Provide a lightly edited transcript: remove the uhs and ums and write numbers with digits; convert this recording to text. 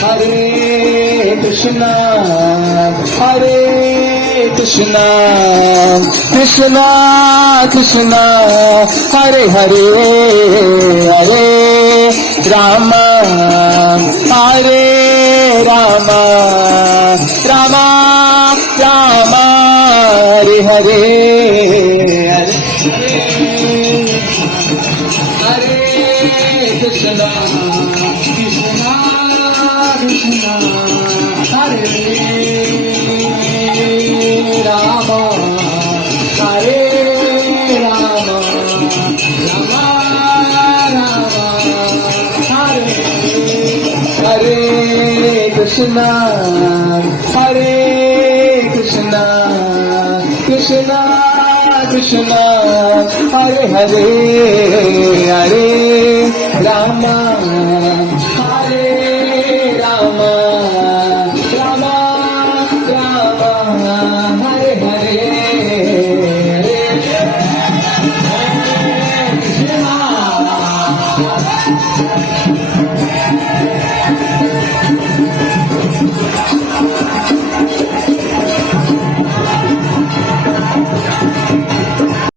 Hare Krishna, Hare Krishna, Krishna Krishna, Hare Hare, Hare Rama, Hare Rama, Rama Rama, Hare Hare, Hare Krishna, Krishna Krishna, Hare Rama, Hare Rama, Rama Rama, Hare Hare Krishna, Hare Krishna, Krishna Krishna, Hare Hare, Hare Rama, Hare Rama, Rama Rama,